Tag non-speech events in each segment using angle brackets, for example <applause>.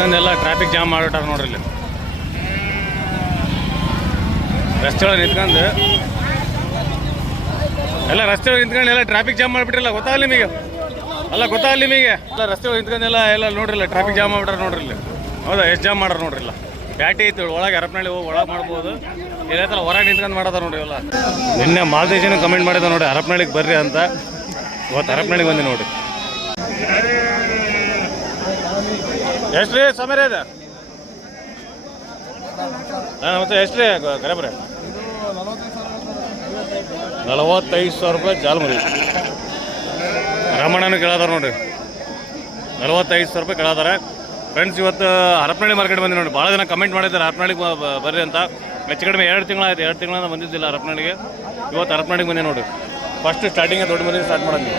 ನಿಂತ್ಕೊಂಡೆಲ್ಲ traffic jam ಮಾಡಿಬಿಟ್ಟಾರ ನೋಡ್ರಿ ಇಲ್ಲಿ. ರಸ್ತೆ ಒಳಗೆ ನಿಂತ್ಕೊಂಡು. ಎಲ್ಲ ರಸ್ತೆ ಒಳಗೆ ನಿಂತ್ಕೊಂಡು ಎಲ್ಲ ಟ್ರಾಫಿಕ್ ಜಾಮ್ ಮಾಡಿಬಿಟ್ರಲ್ಲ ಗೊತ್ತಾಗಲಿ ನಿಮಗೆ? ಅಲ್ಲ, ಗೊತ್ತಾಗಲಿ ನಿಮಗೆ? ಎಲ್ಲ ರಸ್ತೆ ಒಳಗೆ ನಿಂತ್ಕೊಂಡೆಲ್ಲ ಎಲ್ಲ ನೋಡ್ರಿಲ್ಲ ಟ್ರಾಫಿಕ್ ಜಾಮ್ ಮಾಡ್ಬಿಟ್ರೆ ನೋಡ್ರಿ ಇಲ್ಲಿ. ಹೌದಾ, ಎಷ್ಟು ಜಾಮ್ ಮಾಡ್ರಿ ನೋಡ್ರಿಲ್ಲ ಬ್ಯಾಟಿ ಐತಿ ಒಳಗೆ ಹರಪನಹಳ್ಳಿ ಹೋಗಿ ಒಳಗೆ ಮಾಡ್ಬೋದು. ಇಲ್ಲ ಹೊರಗೆ ನಿಂತ್ಕೊಂಡು ಮಾಡ್ತಾರೆ ನೋಡ್ರಿ ಎಲ್ಲ ನಿನ್ನೆ ಮಾಲ್ದೇಶನ ಕಮೆಂಟ್ ಮಾಡಿದ ನೋಡಿ ಹರಪನಹಳ್ಳಿಗೆ ಬರ್ರಿ ಅಂತ. ಇವತ್ತು ಹರಪನಹಳ್ಳಿಗೆ ಬಂದಿ ನೋಡಿ ಎಷ್ಟು ರೀ ಸಮರ ಇದೆ? ಹಾಂ ಮತ್ತೆ ಎಷ್ಟು ರೀ? ಕರೆಬ್ರೆ ನಲವತ್ತೈದು ಸಾವಿರ ರೂಪಾಯಿ ಜಾಲ್ಮರಿ. ರಮಣನು ಕೇಳಾದಾರ ನೋಡ್ರಿ. ನಲವತ್ತೈದು ಸಾವಿರ ರೂಪಾಯಿ ಕೇಳದಾರೆ. ಫ್ರೆಂಡ್ಸ್ ಇವತ್ತು ಹರಪನಹಳ್ಳಿ ಮಾರ್ಕೆಟ್ ಬಂದಿ ನೋಡಿ ಭಾಳ ಜನ ಕಮೆಂಟ್ ಮಾಡಿದ್ದಾರೆ. ಹರಪನಹಳ್ಳಿಗೆ ಬರ್ರಿ ಅಂತ. ಹೆಚ್ಚು ಕಡಿಮೆ ಎರಡು ತಿಂಗಳಾಯ್ತು. ಎರಡು ತಿಂಗಳಿಂದ ಬಂದಿದ್ದಿಲ್ಲ ಹರಪನಹಳ್ಳಿಗೆ. ಇವತ್ತು ಹರಪನಹಳ್ಳಿಗೆ ಬಂದಿ ನೋಡಿ ಫಸ್ಟ್ ಸ್ಟಾರ್ಟಿಂಗ್ ದೊಡ್ಡ ಮಂದಿ ಸ್ಟಾರ್ಟ್ ಮಾಡೋದು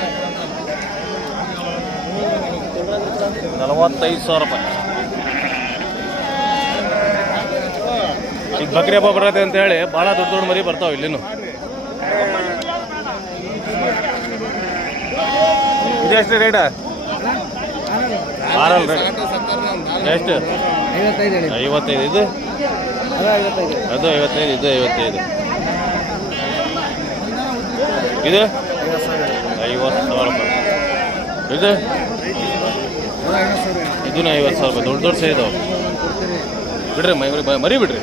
ನಲವತ್ತೈದು ಸಾವಿರ ರೂಪಾಯಿ. ಈಗ ಬಕ್ರಿ ಹಬ್ಬ ಬರತ್ತೆ ಅಂತ ಹೇಳಿ ಭಾಳ ದೊಡ್ಡ ದೊಡ್ಡ ಮರಿ ಬರ್ತಾವೆ ಇಲ್ಲಿನು. ಎಷ್ಟು ರೇಟ ಆರಲ್ ರೇಟ್ ಎಷ್ಟು? ಐವತ್ತೈದು. ಇದು? ಅದು ಐವತ್ತೈದು, ಇದು ಐವತ್ತೈದು. ಇದು? ಐವತ್ತು ಸಾವಿರ ರೂಪಾಯಿ. ಇದು? ಇದನ್ನ ಐವತ್ತು ಸಾವಿರ ರೂಪಾಯಿ. ದೊಡ್ಡ ದೊಡ್ಡ ಸೇ ಬಿಡ್ರಿ, ಮೈ ಮರಿ ಮರಿ ಬಿಡ್ರಿ.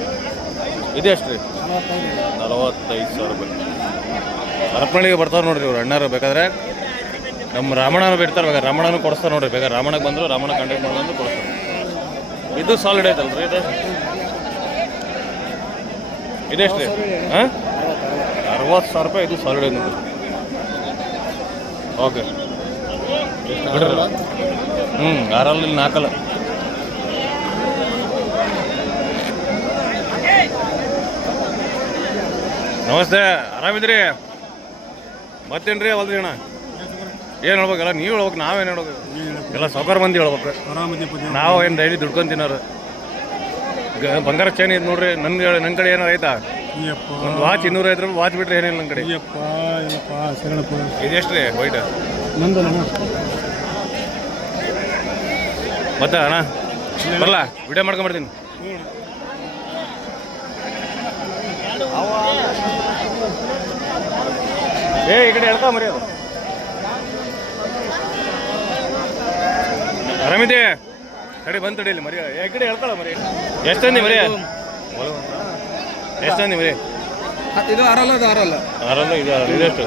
ಇದೆ ಎಷ್ಟು ರೀ? ನಲವತ್ತೈದು ಸಾವಿರ ರೂಪಾಯಿ. ಹರಪನಹಳ್ಳಿಗೆ ಬರ್ತಾರೆ ನೋಡ್ರಿ ಇವ್ರು ಅಣ್ಣಾರು. ಬೇಕಾದ್ರೆ ನಮ್ಮ ರಾಮಣ್ಣನ ಬಿಡ್ತಾರೆ, ಬೇಕಾದ್ರೆ ರಾಮಣ್ಣನೂ ಕೊಡಿಸ್ತಾರೆ ನೋಡ್ರಿ. ಬೇಕಾದ್ರೆ ರಾಮಣ್ಣಗೆ ಬಂದರು, ರಾಮಣ್ಣ ಕಾಂಟ್ಯಾಕ್ಟ್ ಮಾಡೋದು ಕೊಡಿಸ್ತಾರೆ. ಇದು ಸಾಲಿಡ್ ಐತಲ್ರಿ ಇದು? ಇದೆಷ್ಟು ರೀ? ಹಾಂ? ಅರವತ್ತು ಸಾವಿರ ರೂಪಾಯಿ ಇದು ಸಾಲಿಡ್ ಐತೆ ನೋಡ್ರಿ. ಓಕೆ ಹ್ಞೂ ಆರಲ್ಲಿ ಇಲ್ಲಿ ನಾಲ್ಕಲ್ಲ. ನಮಸ್ತೆ ಆರಾಮಿದ್ರಿ ಮತ್ತೇನ್ರಿ ಅವಲ್ರಿ ಅಣ್ಣ? ಏನು ಹೇಳ್ಬೇಕಲ್ಲ ನೀವು ಹೇಳ್ಬೇಕು ನಾವೇನು ಹೇಳ್ಬೇಕು? ಎಲ್ಲ ಸಾವುಕಾರ ಮಂದಿ ಹೇಳ್ಬೇಕು. ನಾವು ಏನು ಡೈಲಿ ದುಡ್ಕೊಂಡು ತಿನ್ನೋರು. ಗ- ಬಂಗಾರ ಚೈನ್ ಇದು ನೋಡ್ರಿ ನನ್ನ ನನ್ನ ಕಡೆ ಏನಾರು ಆಯ್ತಾ ಒಂದು ವಾಚ್ ಇನ್ನೂರ ಐದು ರೂಪಾಯಿ ವಾಚ್ ಬಿಟ್ರೆ ಏನಿಲ್ಲ ನನ್ನ ಕಡೆ. ಇದೆಷ್ಟು ರೀ ವೈಟ್ ನಂದು ಮತ್ತೆ ಅಣ್ಣ? ಬರಲ್ಲ ವಿಡಿಯೋ ಮಾಡ್ಕೊಂಬರ್ತೀನಿ. ಏ ಈ ಕಡೆ ಹೇಳ್ತಾ ಮರಿ ಅದು ಆರಾಮಿದೆ ಬಂತು ತಡಿ ಇಲ್ಲಿ ಮರಿ ಏ, ಈ ಕಡೆ ಹೇಳ್ತಾಳ ಮರಿ ಎಷ್ಟಂದಿ ಮರಿ ಎಷ್ಟಂದಿ ಮರಿ ಇದು ಆರಲ್ಲ ಇದು ಆರಲ್ಲ. ಆರಲ್ಲ ಇದು ಇದೆಷ್ಟು?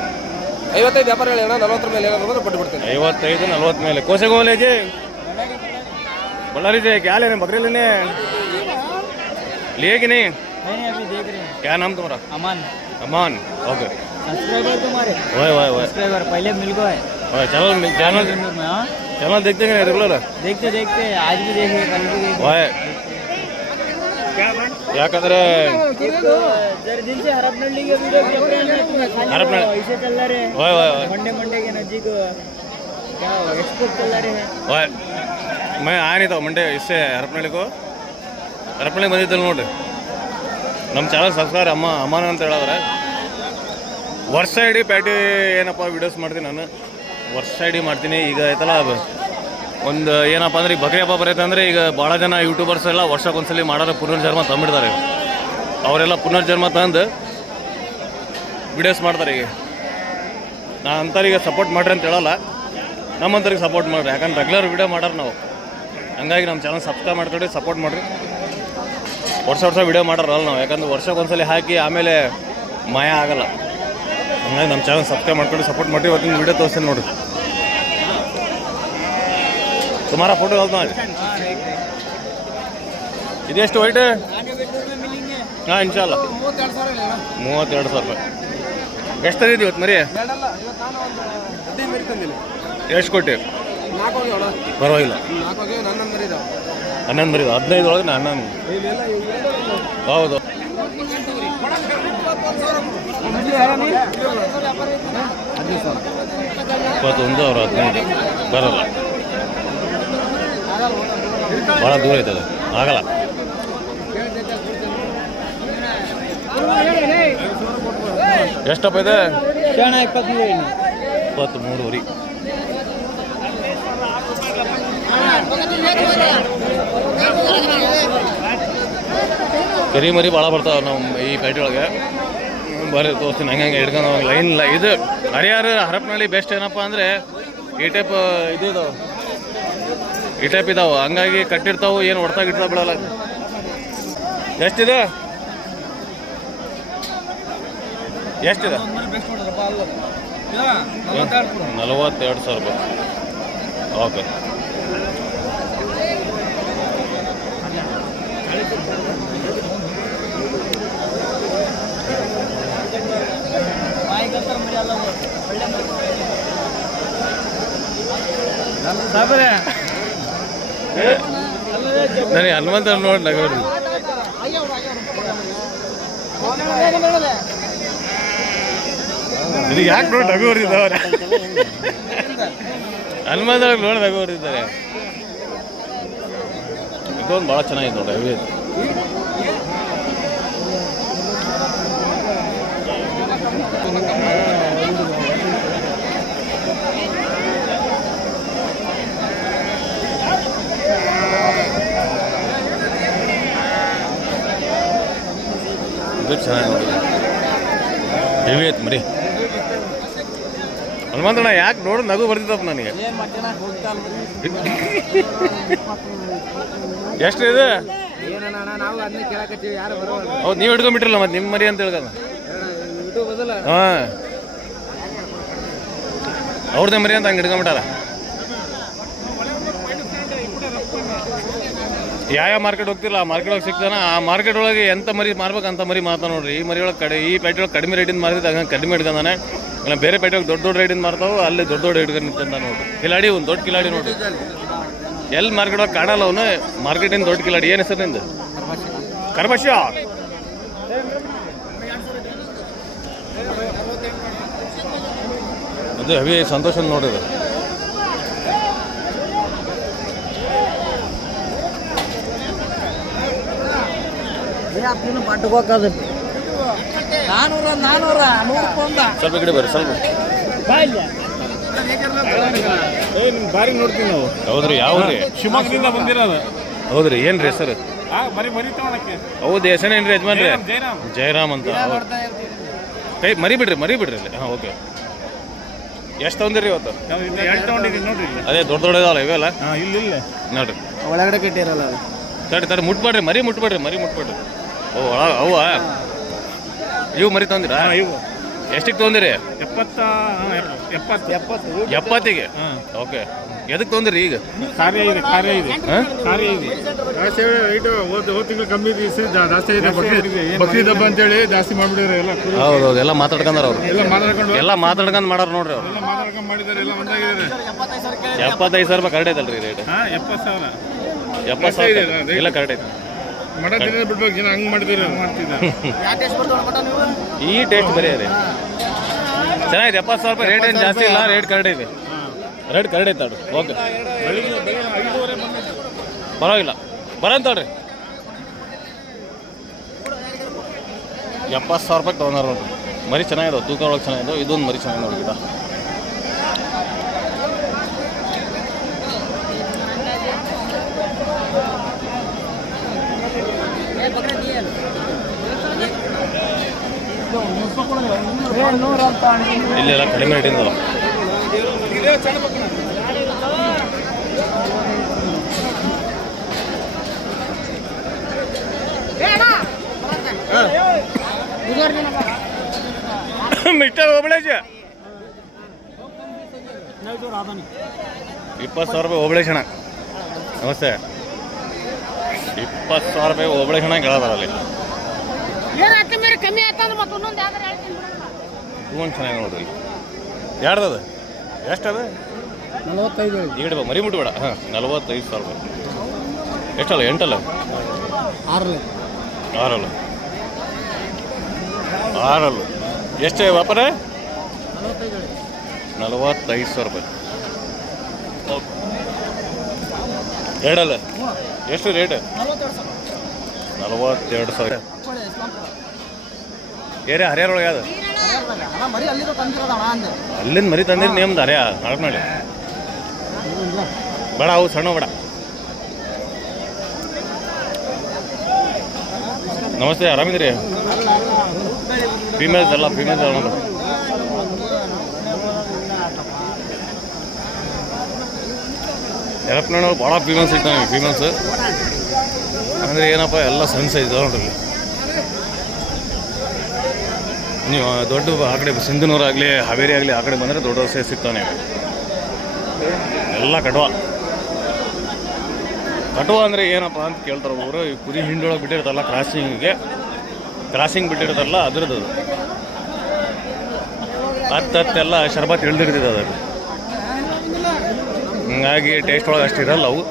ಐವತ್ತೈದು ವ್ಯಾಪಾರ ಹೇಳಿ ಅಣ್ಣ ನಲ್ವತ್ತರ ಮೇಲೆ ಏನಾದ್ರು ಬಂದ್ರೆ ಕೊಟ್ಟು ಬಿಡ್ತೇನೆ ಐವತ್ತೈದು ನಲ್ವತ್ತು ಮೇಲೆ ಕೋಸೆಗೋಲೆ ಜಿ बल्लारी जी क्या ले रहे हैं बकरे लेने हैं? लिए कि नहीं नहीं अभी देख रहे हैं क्या नाम तुम्हारा अमन अमान ओके सब्सक्राइबर तुम्हारे ओए ओए ओए सब्सक्राइबर पहले मिल गए ओए चैनल चैनल में हाँ चैनल देखते हैं रेगुलर देखते देखते आज भी देखे कल भी देखे ओए ಯಾಕಂದ್ರೆ ಆನಿತಾವ ಮಂಡೆ ಇಷ್ಟೆ ಹರಪನಹಳ್ಳಿಗೂ ಹರಪನಹಳ್ಳಿಗೆ ಬಂದಿದ್ದಲ್ಲ ನೋಡ್ರಿ ನಮ್ಮ ಚಾನಲ್ ಸಬ್ಸ್ಕ್ರೈಬ್ ಅಮ್ಮ, ಅಮ್ಮನ ಅಂತ ಹೇಳಿದ್ರೆ ವರ್ಷ ಇಡೀ ಪ್ಯಾಟಿ ಏನಪ್ಪ ವಿಡಿಯೋಸ್ ಮಾಡ್ತೀನಿ ನಾನು. ವರ್ಷ ಇಡೀ ಮಾಡ್ತೀನಿ, ಈಗ ಆಯ್ತಲ್ಲ ಒಂದು ಏನಪ್ಪ ಅಂದ್ರೆ ಈಗ ಬಕ್ರಿ ಹಬ್ಬ ಬರುತ್ತೆ ಅಂದರೆ ಈಗ ಭಾಳ ಜನ ಯೂಟ್ಯೂಬರ್ಸ್ ಎಲ್ಲ ವರ್ಷಕ್ಕೊಂದ್ಸಲಿ ಮಾಡೋರು ಪುನರ್ಜನ್ಮ ತಂಬಿಡ್ತಾರೆ ಅವರೆಲ್ಲ ಪುನರ್ಜನ್ಮ ತಂದು ವಿಡಿಯೋಸ್ ಮಾಡ್ತಾರೆ ಈಗ. ನಾ ಅಂಥವ್ರಿಗೆ ಸಪೋರ್ಟ್ ಮಾಡ್ರಿ ಅಂತ ಹೇಳಲ್ಲ. ನಮ್ಮಂಥವ್ರಿಗೆ ಸಪೋರ್ಟ್ ಮಾಡ್ರಿ. ಯಾಕಂದ್ರೆ ರೆಗ್ಯುಲರ್ ವಿಡಿಯೋ ಮಾಡೋರು ನಾವು. ಹಂಗಾಗಿ ನಮ್ಮ ಚಾನಲ್ ಸಬ್ಸ್ಕ್ರೈಬ್ ಮಾಡ್ಕೊಂಡು ಸಪೋರ್ಟ್ ಮಾಡಿರಿ. ವರ್ಷ ವರ್ಷ ವಿಡಿಯೋ ಮಾಡೋರಲ್ಲ ನಾವು. ಯಾಕಂದ್ರೆ ವರ್ಷಕ್ಕೊಂದ್ಸಲಿ ಹಾಕಿ ಆಮೇಲೆ ಮಾಯ ಆಗಲ್ಲ. ಹಂಗಾಗಿ ನಮ್ಮ ಚಾನಲ್ ಸಬ್ಸ್ಕ್ರೈಬ್ ಮಾಡ್ಕೊಂಡು ಸಪೋರ್ಟ್ ಮಾಡಿ ಇವತ್ತಿನ ವಿಡಿಯೋ ತೋರಿಸ್ತೀನಿ ನೋಡಿರಿ. ಸುಮಾರು ಫೋಟೋ ಹೋಗ್ತಾ ಇದೆಷ್ಟು ವೈಟ್ ಹಾಂ ಇನ್ಶಾಲ್ಲ ಮೂವತ್ತೆರಡು ಸಾವಿರ ರೂಪಾಯಿ. ಎಷ್ಟು ತಂದಿದ್ದೀವಿ ಇವತ್ತು ಮರಿ? ಎರಡಲ್ಲ ಇವತ್ತು ನಾನು ಒಂದು ಹದಿನೈದು ಮರಿ ತಂದಿಲ್ಲ ಎಷ್ಟು ಕೊಟ್ಟಿ? ಪರವಾಗಿಲ್ಲ. ಹನ್ನೊಂದು ಮರಿದ ಹದಿನೈದು ಒಳಗೆ ನಾನು ಹನ್ನೊಂದು. ಹೌದು. ಇಪ್ಪತ್ತೊಂದು ಅವ್ರ ಹದಿನೈದು. ಬರಲ್ಲ. ಭಾಳ ದೂರ ಐತದ ಆಗಲ್ಲ. ಎಷ್ಟಪ್ಪ ಇದೆ? ಇಪ್ಪತ್ತು ಮೂರು ಇಪ್ಪತ್ತ್ ಮೂರುವರೆ ಕರಿ ಮರಿ ಭಾಳ ಬರ್ತಾವೆ ನಮ್ಮ ಈ ಪೇಟೆ ಒಳಗೆ. ಬರ್ರಿ ತೋರಿಸ್ತೀನಿ ಹಂಗೆ ಹಿಡ್ಕೊಂಡು ಲೈನ್ ಇಲ್ಲ ಇದು ಹರಿಹರ ಹರಪನಹಳ್ಳಿ ಬೆಸ್ಟ್ ಏನಪ್ಪ ಅಂದರೆ ಈ ಟೈಪ್ ಇದು ಇದಾವೆ. ಈ ಟೈಪ್ ಇದಾವೆ. ಹಂಗಾಗಿ ಕಟ್ಟಿರ್ತಾವೆ ಏನು ಹೊಡ್ತಾ ಗಿಡ್ತಾ ಬಿಡಲ್ಲ. ಎಷ್ಟಿದೆ? ಎಷ್ಟಿದೆ? ನಲವತ್ತೆರಡು ಸಾವಿರ ರೂಪಾಯಿ. ಓಕೆ ನನಗೆ ಹನುಮಂತ ನೋಡಿ ನಗೋರಿ. ಇದು ಯಾಕೆ ನೋಡಿ ನಗೋರಿದ್ದವ್ರೆ ಹನುಮಂತ ನೋಡಿ ನಗೋರಿದ್ದಾರೆ ಇದೊಂದು ಭಾಳ ಚೆನ್ನಾಗಿದೆ ನೋಡಿ ಹೆವಿ. ಇದೆ. ಇದು ಚೆನ್ನಾಗಿ ಹೆವಿ ಐತೆ ಮರಿ. ಹನುಮಂತಣ್ಣ, ಯಾಕೆ ನೋಡಿ ನಗು ಬರ್ತಿದ್ದಪ್ಪ ನನಗೆ. <laughs> ಎಷ್ಟು ಇದೆ? ಹೌದು, ನೀವು ಹಿಡ್ಕೊಂಬಿಟ್ರಲ್ಲ ಮತ್ತೆ ನಿಮ್ಮ ಮರಿ ಅಂತ ಬದಲ ಹಾಂ. ಅವ್ರದ್ದೇ ಮರಿ ಅಂತ ಹಂಗೆ ಹಿಡ್ಕೊಂಬಿಟ್ಟಾರ ಯಾವ ಮಾರ್ಕೆಟ್ ಹೋಗ್ತಿಲ್ಲ ಆ ಮಾರ್ಕೆಟ್ ಒಳಗೆ ಸಿಗ್ತಾನ ಆ ಮಾರ್ಕೆಟ್ ಒಳಗೆ ಎಂತ ಮರಿ ಮಾರ್ಬೇಕು ಅಂತ ಮರಿ ಮಾತಾ ನೋಡ್ರಿ. ಈ ಮರಿಯೊಳಗೆ ಕಡೆ, ಈ ಪೇಟೆ ಒಳಗೆ ಕಡಿಮೆ ರೇಟಿಂದ ಮಾರಿದ್ರೆ ಹಂಗೆ ಕಡಿಮೆ ಹಿಡ್ಕೊಂಡಾನೆ ಇಲ್ಲ ಬೇರೆ ಪೇಟೆ ಒಳಗೆ ದೊಡ್ಡ ದೊಡ್ಡ ರೇಟಿಂದ ಮಾರ್ತಾವೆ, ಅಲ್ಲಿ ದೊಡ್ಡ ದೊಡ್ಡ ಹಿಡ್ಕೊಂಡು ನಿಂತಂತ ನೋಡ್ರಿ. ಕಿಲಾಡಿ, ಒಂದು ದೊಡ್ಡ ಕಿಲಾಡಿ ನೋಡ್ರಿ. ಎಲ್ಲಿ ಮಾರ್ಕೆಟ್ ಒಳಗೆ ಕಾಣಲ್ಲ ಅವನು? ಮಾರ್ಕೆಟಿಂದ ದೊಡ್ಡ ಕಿಲಾಡಿ. ಏನು ಹೆಸರು ನಿಂದು? ಕರ್ಮಶ ಅದು ಹೆವಿ ಸಂತೋಷ ನೋಡಿದೆ ಪಟ್ಟುಕೋಕದು ನಾನೂರ ನಾನೂರ ನೂರಕ್ಕೊಂದ ಸ್ವಲ್ಪ ಕಡೆ ಬರ್ರಿ ಸ್ವಲ್ಪ. ಬಾರಿ ನೋಡ್ತೀವಿ ನಾವು. ಹೌದ್ರಿ ಯಾವ್ರಿ ಶಿವಮೊಗ್ಗದಿಂದ ಬಂದಿರೋದು. ಹೌದ್ರಿ ಏನ್ರಿ ಸರ್ ಆ ಹೆಸರು ಏನ್ರಿ ಹೌದು ಯಜಮಾನ್ರಿ? ಜೈರಾಮ್ ಜಯರಾಮ್. ಅಂತ. ಹೌದು. ಕೈ ಮರಿ ಬಿಡ್ರಿ ಮರಿ ಬಿಡ್ರಿ ಇಲ್ಲಿ ಹಾಂ ಓಕೆ. ಎಷ್ಟು ತೊಂದಿರಿ ಇವತ್ತು? ನೋಡ್ರಿ ಅದೇ ದೊಡ್ಡ ದೊಡ್ಡ ಇದಾವಲ್ಲ ಇವೆಲ್ಲ ಹಾಂ ಇಲ್ಲಿ ಇಲ್ಲ. ನೋಡ್ರಿ. ಒಳಗಡೆ ಕಟ್ಟಿರಲ್ಲ ತಡಿ ತಡಿ ಮುಟ್ಬೇಡ್ರಿ ಮರಿ ಮುಟ್ಬೇಡ್ರಿ ಮರಿ ಮುಟ್ಬೇಡ್ರಿ. ಒಳ ಅವ ಇವು ಮರಿ ತೊಂದಿರಾ? ಹಾಂ ಇವು. ಎಷ್ಟಿಗೆ ತೊಂದಿರಿ? ಎಪ್ಪತ್ತ ಎಪ್ಪತ್ತು. ಎಪ್ಪತ್ತು. ಎಪ್ಪತ್ತಿಗೆ? ಹಾಂ. ಓಕೆ. ಎದಕ್ಕೆ ತೊಂದಿರಿ ಈಗ? ಕಾರ್ಯ ಇದೆ ಕಾರ್ಯ ಇದೆ. ಹಾಂ? ಕಾರ್ಯ ಇದೆ. ಜಾಸ್ತಿ ಇದು ಹೋದ ಹೋದ ತಿಂಗಳು ಕಮ್ಮಿ ದಿವಸ ಜಾಸ್ತಿ ಇದೆ ಬಕ್ರೀದ್. ಹಬ್ಬ ಅಂತೇಳಿ ಜಾಸ್ತಿ ಮಾಡ್ಬಿಟ್ಟಿದ್ದಾರೆ ಎಲ್ಲ ಹೌದು ಹೌದು ಎಲ್ಲ ಮಾತಾಡ್ಕಂದಾರ ಅವ್ರು. ಎಲ್ಲ ಮಾತಾಡ್ಕೊಂಡು ಎಲ್ಲ ಮಾತಾಡ್ಕೊಂಡು ಮಾಡಾರ ನೋಡ್ರಿ ಅವ್ರು. ಎಲ್ಲ ಮಾತಾಡ್ಕೊಂಡು ಮಾಡಿದ್ದಾರೆ ಎಲ್ಲ ಒಂದಾಗಿದ್ದಾರೆ. ಎಪ್ಪತ್ತೈದು ಸಾವಿರ ರೂಪಾಯಿ ಕರೆಕ್ಟ್ ಐತಲ್ರಿ ರೇಟ್ ಹಾಂ ಎಪ್ಪತ್ತು ಸಾವಿರ. ಎಪ್ಪತ್ತು ಸಾವಿರ ಇಲ್ಲ ಕರೆಕ್ಟ್ ಐತೆ. ಮಠ ತಿನ್ನೋದು ಬಿಡ್ಬೇಕು ಜನ ಹಂಗೆ ಮಾಡ್ತಿದ್ರು ಮಾಡ್ತಿದ್ದಾರೆ ಈ ಟೇಸ್ಟ್ ಬರೀ ರೀ ಚೆನ್ನಾಗಿದೆ ಎಪ್ಪತ್ತು ಸಾವಿರ ರೂಪಾಯಿ ರೇಟ್ ಏನು ಜಾಸ್ತಿ ಇಲ್ಲ ರೇಟ್ ಕರೆಕ್ಟ್ ಇದೆ. ರೇಟ್ ಕರೆಕ್ಟ್ ಐತೆ ಓಕೆ ಪರವಾಗಿಲ್ಲ. ಬರಂತಳ್ರಿ ಎಪ್ಪತ್ತು ಸಾವಿರ ರೂಪಾಯಿ ತೊಗೊಂಡಾರ ನೋಡ್ರಿ. ಮರಿ ಚೆನ್ನಾಗಿದೆ ತೂಕ ಒಳಗೆ ಚೆನ್ನಾಗಿದೆ ಇದೊಂದು ಮರಿ ಚೆನ್ನಾಗಿದೆ ನೋಡಿ ಗಿಡ. ಇಲ್ಲೆಲ್ಲ ಕಡಿಮೆ ರೇಟಿಂದ ಮಿಸ್ಟರ್ ಓಬಳೇಶ. ಇಪ್ಪತ್ತು ಸಾವಿರ ರೂಪಾಯಿ ಓಬಳೇಶಣ ನಮಸ್ತೆ. ಇಪ್ಪತ್ತು ಸಾವಿರ ರೂಪಾಯಿ ಹಣ ಕೇಳೋದಾರಲ್ಲಿ ಕಮ್ಮಿ ಆಯ್ತಂದ್ರೆ ಮತ್ತೆ ಇನ್ನೊಂದು ಯಾವ್ದಾರು ಹೇಳ್ತೀನಿ ಹೂವನ್ ಚೆನ್ನಾಗಿ ನೋಡ್ರಿ ಎರಡದ ಎಷ್ಟದ? ನಲವತ್ತೈದು ಈ ಕಡೆ ಬಾ ಮರಿ ಮುಟ್ಬೇಡ. ಹಾಂ ನಲವತ್ತೈದು ಸಾವಿರ ರೂಪಾಯಿ. ಎಷ್ಟಲ್ಲ ಎಂಟಲ್ಲ? ಆರಲ್ಲ. ಆರಲ್ಲ. ಆರಲ್ಲ. ಎಷ್ಟು ವ್ಯಾಪಾರ? ನಲವತ್ತೈದು ಸಾವಿರ ರೂಪಾಯಿ. ಎರಡಲ್ಲ? ಎಷ್ಟು ರೇಟ್? ನಲವತ್ತೆರಡು ಸಾವಿರ. ಏರಿಯಾ ಹರಿಯಾರ ಒಳಗೆ ಅಂದೆ ಅಲ್ಲಿಂದ ಮರಿ ತಂದಿರಿ ನಿಮ್ದು ಹರಿಯ ಹಳಕ್ನಳ್ಳಿ ಬೇಡ, ಅವು ಸಣ್ಣ ಬೇಡ. ನಮಸ್ತೆ ಆರಾಮಿದ್ರಿ ಫೀಮೇಲ್ಸ್ ಎಲ್ಲ ಫೀಮೇಲ್ಸ್ ಅಲ್ಲ ಎರಪ್ನಾಡು ಭಾಳ ಫೀಮೇಲ್ಸ್ ಇರ್ತಾನೆ ಫೀಮೇಲ್ಸ್ ಅಂದರೆ ಏನಪ್ಪ, ಎಲ್ಲ ಸಣ್ಣ ಸೈಜ್ ನೋಡ್ರಿ ಇಲ್ಲಿ. ನೀವು ದೊಡ್ಡ ಆ ಕಡೆ ಸಿಂಧನೂರು ಆಗಲಿ ಹಾವೇರಿ ಆಗಲಿ, ಆ ಕಡೆ ಬಂದರೆ ದೊಡ್ಡ ದೋಸೆ ಸಿಗ್ತಾನೆ ಎಲ್ಲ ಕಟುವ. ಕಟುವ ಅಂದರೆ ಏನಪ್ಪ ಅಂತ ಕೇಳ್ತಾರೆ ಅವರು, ಈ ಕುರಿ ಹಿಂಡೊಳಗೆ ಬಿಟ್ಟಿರ್ತಲ್ಲ ಕ್ರಾಸಿಂಗಿಗೆ ಕ್ರಾಸಿಂಗ್ ಬಿಟ್ಟಿರ್ತಲ್ಲ ಅದ್ರದ್ದು ಅದು. ಹತ್ತು ಹತ್ತೆಲ್ಲ ಶರ್ಬತ್ ಇಳ್ದಿರ್ತದೆ ಅದು. ಹಂಗಾಗಿ ಟೇಸ್ಟ್ ಒಳಗೆ ಅಷ್ಟು ಇರಲ್ಲ ಅವು.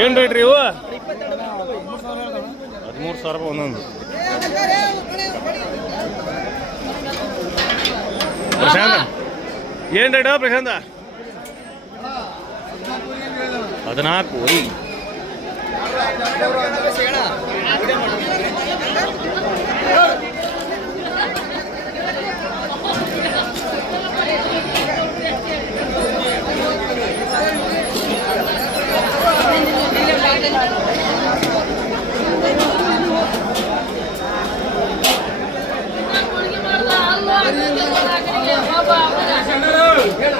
ಏನು ರೇಟ್ ರೀ ಇವು? ಹದಿಮೂರು ಸಾವಿರ ರೂಪಾಯಿ ಒಂದೊಂದು. ಪ್ರಶಾಂತ ಏನು ರೇಟ್ ಪ್ರಶಾಂತ? ಹದಿನಾಲ್ಕು ಒಯ್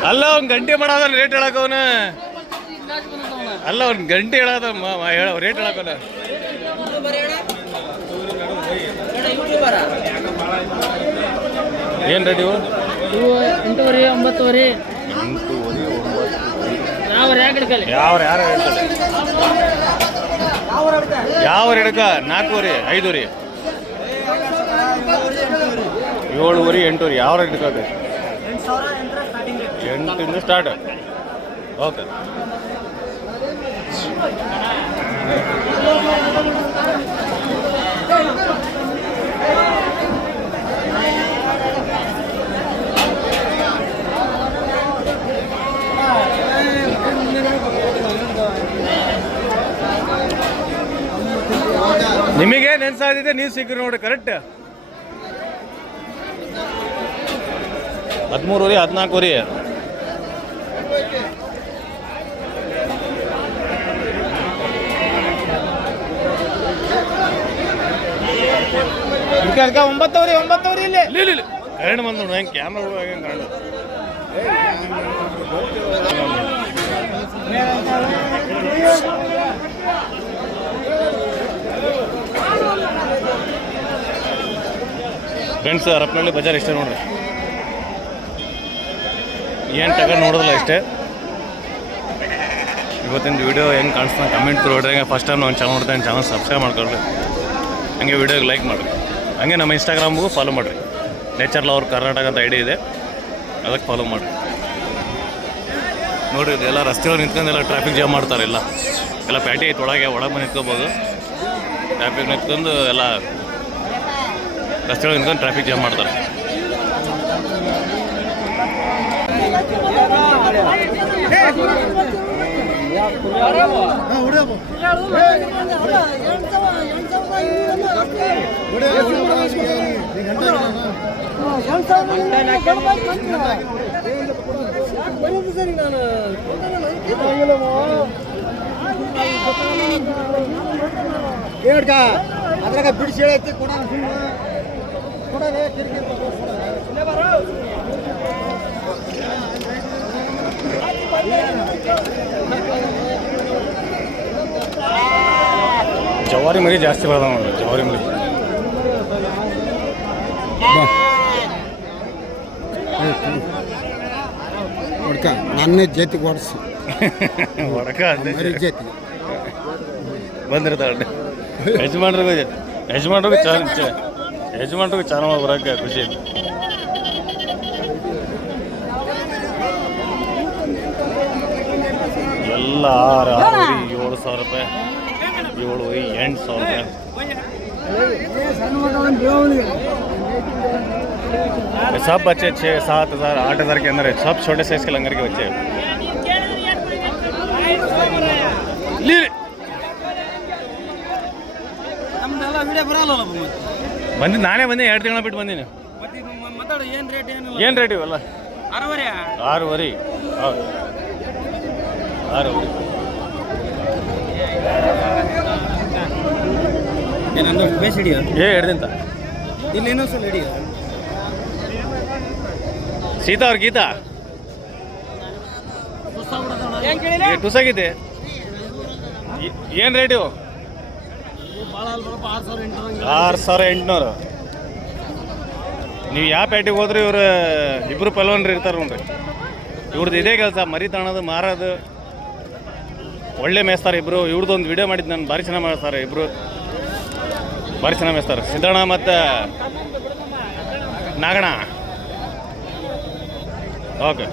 ಅಲ್ಲ ಒಂದು ಗಂಟೆ ಮಾಡೋದ ರೇಟ್ ಹೇಳಕವನ. ಅಲ್ಲ ಒಂದು ಗಂಟೆ ಹೇಳದ ರೇಟ್ ಹೇಳಕವನ. ಏನು ರೇಟ್ ಇವು? ಇವು ಎಂಟೂವರೆ ಒಂಬತ್ತುವರೆ. ಯಾವ ಯಾರು ಹೇಳ್ತಾರೆ ಯಾವ ಹಿಡಕ? ನಾಲ್ಕೂವರೆ ಐದೂವರೆ. ಏಳುವರೆ ಎಂಟೂವರೆ ಯಾವ ಹಿಡ್ಕೋದು ಎಂಟಿಂದ ಸ್ಟಾರ್ಟ್ ಓಕೆ ನಿಮಗೆ ನೆನ್ಸಾದಿದೆ ನೀವು ಸಿಗ್ರಿ ನೋಡಿ ಕರೆಕ್ಟ್ ಹದಿಮೂರುವರೆ ಇಲ್ಲಿ. ಹೆಂಗೆ ಹೆಂಗೆ ಫ್ರೆಂಡ್ಸ್ ಹರಪನಹಳ್ಳಿ ಬಜಾರ್ ಇಷ್ಟೇ ನೋಡ್ರಿ. ಏನು ತಗೊಂಡು ನೋಡೋದಿಲ್ಲ ಇಷ್ಟೇ. ಇವತ್ತಿನ ವಿಡಿಯೋ ಹೆಂಗೆ ಕಾಣಿಸ್ತಾನೆ? ಕಮೆಂಟ್ ನೋಡ್ರಿ ಫಸ್ಟ್ ಟೈಮ್ ನಾನು ಚಾನಲ್ ನೋಡ್ತೇನೆ ಚಾನಲ್ ಸಬ್ಸ್ಕ್ರೈಬ್ ಮಾಡ್ಕೊಳ್ರಿ. ಹಂಗೆ ವೀಡಿಯೋಗೆ ಲೈಕ್ ಮಾಡಿರಿ. ಹಂಗೆ ನಮ್ಮ ಇನ್ಸ್ಟಾಗ್ರಾಮ್ಗೂ ಫಾಲೋ ಮಾಡಿರಿ ನೇಚರ್ ಲವರ್ ಕರ್ನಾಟಕ ಅಂತ ಐಡಿ ಇದೆ ಅದಕ್ಕೆ ಫಾಲೋ ಮಾಡಿರಿ ನೋಡಿ ಎಲ್ಲ ರಸ್ತೆ ಒಳಗೆ ನಿಂತ್ಕೊಂಡು ಎಲ್ಲ ಟ್ರಾಫಿಕ್ ಜಾಮ್ ಮಾಡ್ತಾರೆ ಎಲ್ಲ ಎಲ್ಲ ಪ್ಯಾಟಿ ಐತೆ ಒಳಗೆ ಒಳಗೆ ಬಂದು ನಿಂತ್ಕೋಬೋದು ಟ್ರಾಫಿಕ್ ನಿಂತ್ಕೊಂಡು ಎಲ್ಲ ರಸ್ತೆ ಒಳಗೆ ನಿಂತ್ಕೊಂಡು ಟ್ರಾಫಿಕ್ ಜಾಮ್ ಮಾಡ್ತಾರೆ ಹೇಳ್ಕ ಅದ್ರಾಗ ಬಿಡಿಸಿ ಹೇಳೈತಿ ಕೊಡೋಣ ಕೊಡೋದೇ ಕಿರಿಕಿರಿ ಜವಾರಿ ಮರಿ ಜಾಸ್ತಿ ಬರ್ತಾವ ನೋಡ್ರಿ ಜವಾರಿ ಮರಿ. ಹುಡ್ಕ ನನ್ನ ಜೇತಿ ಓಡಿಸಿ. <laughs> ಹೊಡಕ ಮರಿ ಜೊತೆ. ಬಂದಿರ್ತಾಳೆ. ಯಜಮಾನ್ರಿಗೂ ಯಜಮಾನ್ರಿಗೂ ಚಾ ಚ- ಯಜಮಾನ್ರಿಗೂ ಚಾನಲ್ ಬರೋಕ್ಕೆ ಖುಷಿ. ಎಲ್ಲ ಆರು ಆರು ಏಳು ಸಾವಿರ ರೂಪಾಯಿ. ಏಳುವರೆ ಎಂಟು ಸಾವಿರ ರೂಪಾಯಿ सब बच्चे छः सात हज़ार आठ हज़ार के अंदर है सब छोटे साइज के लंगर के बच्चे हैं। ली ನಮ್ದೆಲ್ಲ ವಿಡಿಯೋ ಬರಲ್ಲ ಬಂದಿದ್ದು ನಾನೇ ಬಂದೆ ಎರಡು ತಿಂಗಳ ಬಿಟ್ಟು ಬಂದೀನಿ ಮತ್ತೆ ಇದು ಮ- ಮಾತಾಡು ಏನ್ ರೇಟ್ ಏನು ಏನು ರೇಟ್ ಇವೆಲ್ಲ ಅರವರೆ ಆರೂವರೆ ಹೌದು ಆರೂವರೆ ಏನಂದ್ರೆ ಬೇಸ್ ಹಿಡಿಯೋ. ಏ ಹಿಡ್ದಿಂತ ಇಲ್ಲಿ ಹಿಡಿಯೋ. ಸೀತಾ ಅವ್ರ ಗೀತಾ? ಟುಸಾಗಿದೆ. ಏನು ರೇಟ್ ಇವು? ಆರು ಸಾವಿರ ಎಂಟುನೂರು. ನೀವು ಯಾವ ಪೇಟೆಗೆ ಹೋದ್ರೆ ಇವ್ರು ಇಬ್ಬರು ಪಲ್ವನ್ರಿ ಇರ್ತಾರೆ ನೋಡ್ರಿ. ಇವ್ರದ್ದು ಇದೇ ಕೆಲಸ ಮರಿ ತಗೊಳೋದು ಮಾರೋದು. ಒಳ್ಳೆ ಮೇಯಿಸ್ತಾರೆ ಇಬ್ಬರು ಇವ್ರದ್ದು ಒಂದು ವಿಡಿಯೋ ಮಾಡಿದ್ದು ನಾನು ಭಾರಿ ಚೆನ್ನಾಗಿ ಮಾಡ್ತಾರೆ ಇಬ್ಬರು ಭಾರಿ ಚೆನ್ನಾಗಿ ಮೇಯಿಸ್ತಾರೆ ಸಿದ್ದಣ್ಣ ಮತ್ತು ನಾಗಣ್ಣ. ಓಕೆ